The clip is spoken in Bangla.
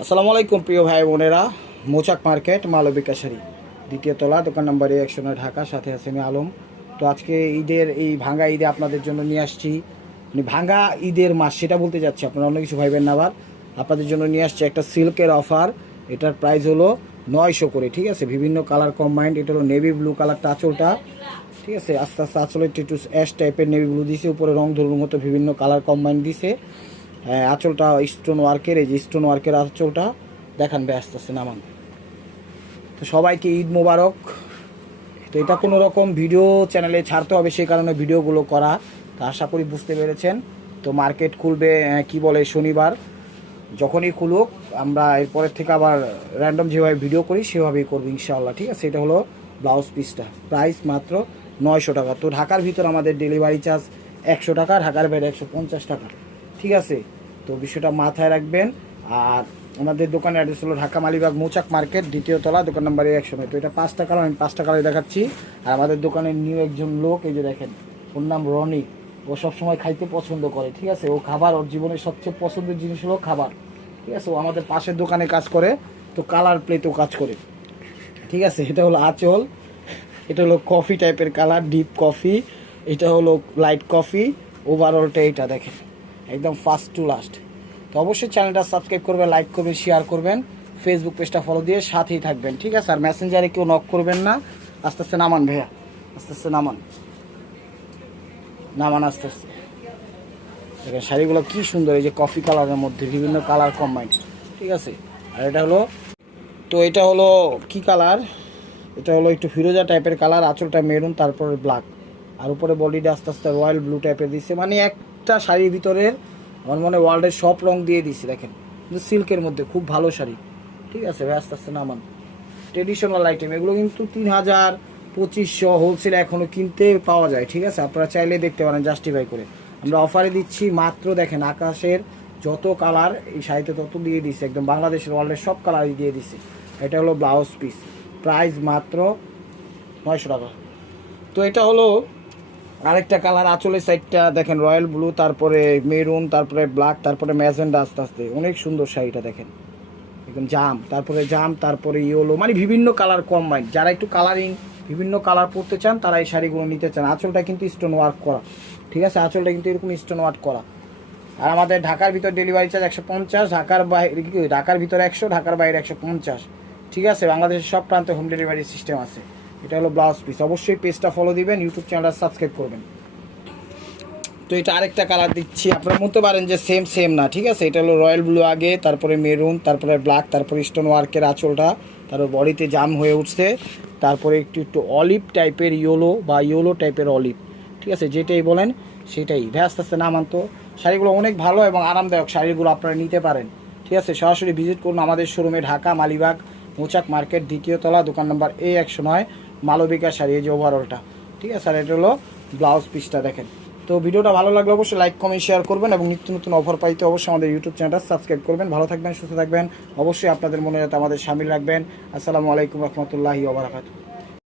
আসসালামু আলাইকুম প্রিয় ভাই বোনেরা। মৌচাক মার্কেট মালবিকা শাড়ি দ্বিতীয় তলা, দোকান নম্বর 109 ঢাকা। সাথে আছে আমি আলম। তো আজকে ঈদের এই ভাঙ্গা ঈদে আপনাদের জন্য নিয়ে আসছি, মানে ভাঙ্গা ঈদের মাস সেটা বলতে যাচ্ছি, আপনারা অন্য কিছু ভাইবেন না। আবার আপনাদের জন্য নিয়ে আসছি একটা সিল্কের অফার। এটার প্রাইস হলো 900 করে, ঠিক আছে। বিভিন্ন কালার কম্বাইন্ড। এটা হলো নেভি ব্লু কালারটা আঁচলটা, ঠিক আছে। আস্তে আস্তে আঁচলে একটু অ্যাশ টাইপের নেভি ব্লু দিছে, উপরে রং ধরুন মতো বিভিন্ন কালার কম্বাইন্ড দিছে। আঁচলটা স্টোন ওয়ার্কের, এই যে স্টোন ওয়ার্কের আঁচলটা দেখান ভাই, আস্তে আস্তে নামান। তো সবাইকে ঈদ মোবারক। তো এটা কোনো রকম ভিডিও চ্যানেলে ছাড়তে হবে, সেই কারণে ভিডিওগুলো করা। তো আশা করি বুঝতে পেরেছেন। তো মার্কেট খুলবে কি বলে শনিবার, যখনই খুলুক আমরা এরপরের থেকে আবার র্যান্ডম যেভাবে ভিডিও করি সেভাবেই করবো ইনশাআল্লাহ, ঠিক আছে। এটা হলো ব্লাউজ পিসটা, প্রাইস মাত্র 900 টাকা। তো ঢাকার ভিতর আমাদের ডেলিভারি চার্জ 100 টাকা, ঢাকার বাইরে 150 টাকা, ঠিক আছে। তো বিষয়টা মাথায় রাখবেন। আর আমাদের দোকানের অ্যাড্রেস হলো ঢাকা মালিবাগ মৌচাক মার্কেট দ্বিতীয় তলা, দোকান নাম্বার 109। তো এটা 5 টাকা, আমি 5 টাকা দেখাচ্ছি। আর আমাদের দোকানের নিউ একজন লোক, এই যে দেখেন, ওর নাম রনি। ও সবসময় খাইতে পছন্দ করে, ঠিক আছে। ও খাবার, ওর জীবনের সবচেয়ে পছন্দের জিনিস হলো খাবার, ঠিক আছে। ও আমাদের পাশের দোকানে কাজ করে, তো কালার প্লেতেও কাজ করে, ঠিক আছে। এটা হলো আঁচল, এটা হলো কফি টাইপের কালার, ডিপ কফি। এটা হলো লাইট কফি। ওভারঅলটা এটা দেখেন, একদম ফার্স্ট টু লাস্ট। তো অবশ্যই চ্যানেলটা সাবস্ক্রাইব করবেন, লাইক করবেন, শেয়ার করবেন, ফেসবুক পেজটা ফলো দিয়ে সাথেই থাকবেন, ঠিক আছে। আর মেসেঞ্জারে কেউ নক করবেন না। আস্তে আস্তে নামান ভাইয়া, আস্তে আস্তে নামান, নামান আস্তে আস্তে। দেখেন শাড়িগুলো কি সুন্দর, এই যে কফি কালারের মধ্যে বিভিন্ন কালার কম্বাইন্ড, ঠিক আছে। আর এটা হলো, তো এটা হলো কি কালার, এটা হলো একটু ফিরোজা টাইপের কালার, আঁচলটা মেরুন, তারপরে ব্ল্যাক, আর উপরে বডিটা আস্তে আস্তে রয়্যাল ব্লু টাইপের দিচ্ছে। মানে একটা শাড়ির ভিতরে আমার মনে হয় ওয়ার্ল্ডের সব রং দিয়ে দিচ্ছে, দেখেন। কিন্তু সিল্কের মধ্যে খুব ভালো শাড়ি, ঠিক আছে ভাই। আস্তে আস্তে নামান। ট্রেডিশনাল আইটেম এগুলো, কিন্তু 3000 2500 হোলসেল এখনও কিনতে পাওয়া যায়, ঠিক আছে। আপনারা চাইলে দেখতে পারেন জাস্টিফাই করে। আমরা অফারে দিচ্ছি মাত্র, দেখেন আকাশের যত কালার এই শাড়িতে তত দিয়ে দিচ্ছে, একদম বাংলাদেশের ওয়ার্ল্ডের সব কালারই দিয়ে দিচ্ছে। এটা হলো ব্লাউজ পিস, প্রাইস মাত্র 900 টাকা। তো এটা হলো আরেকটা কালার, আঁচলের সাইডটা দেখেন রয়্যাল ব্লু, তারপরে মেরুন, তারপরে ব্ল্যাক, তারপরে ম্যাজেন্ডা। আস্তে আস্তে অনেক সুন্দর শাড়িটা দেখেন, একদম জাম, তারপরে জাম, তারপরে ইয়েলো, মানে বিভিন্ন কালার কম্বাইন্ড। যারা একটু কালারিং বিভিন্ন কালার পরতে চান তারা এই শাড়িগুলো নিতে চান। আঁচলটা কিন্তু স্টোন ওয়ার্ক করা, ঠিক আছে। আঁচলটা কিন্তু এরকম স্টোন ওয়ার্ক করা। আর আমাদের ঢাকার ভিতর ডেলিভারি চার্জ 150, ঢাকার বাইরে, ঢাকার ভিতর 100, ঢাকার বাইরে 150, ঠিক আছে। বাংলাদেশের সব প্রান্তে হোম ডেলিভারি সিস্টেম আছে। এটা হলো ব্লাউজ পিস। অবশ্যই পেজটা ফলো দিবেন, ইউটিউব চ্যানেলটা সাবস্ক্রাইব করবেন। তো এটা আরেকটা কালার দিচ্ছি, আপনারা বলতে পারেন যে সেম সেম না, ঠিক আছে। এটা হলো রয়্যাল ব্লু আগে, তারপরে মেরুন, তারপরে ব্ল্যাক, তারপরে স্টোন ওয়ার্কের আঁচলটা, তারপর বডিতে জাম হয়ে উঠছে, তারপরে একটু একটু অলিভ টাইপের ইয়েলো বা ইয়েলো টাইপের অলিভ, ঠিক আছে। যেটাই বলেন সেটাই ভাই। আস্তে আস্তে নামান। তো শাড়িগুলো অনেক ভালো এবং আরামদায়ক, শাড়িগুলো আপনারা নিতে পারেন, ঠিক আছে। সরাসরি ভিজিট করুন আমাদের শোরুমে, ঢাকা মালিবাগ মৌচাক মার্কেট দ্বিতীয় তলা, দোকান নম্বর A109, মালবিকা শাড়ি, এই যে ওভারঅলটা, ঠিক আছে। আর এটা হলো ব্লাউজ পিসটা দেখেন। তো ভিডিওটা ভালো লাগলে অবশ্যই লাইক কমেন্ট শেয়ার করবেন এবং নিত্য নতুন অফার পাইতে অবশ্যই আমাদের ইউটিউব চ্যানেলটা সাবস্ক্রাইব করবেন। ভালো থাকবেন, সুস্থ থাকবেন। অবশ্যই আপনাদের মনে যাতে আমাদের সামিল রাখবেন। আসসালামু আলাইকুম রহমতুল্লাহি ওয়া বারাকাতুহু।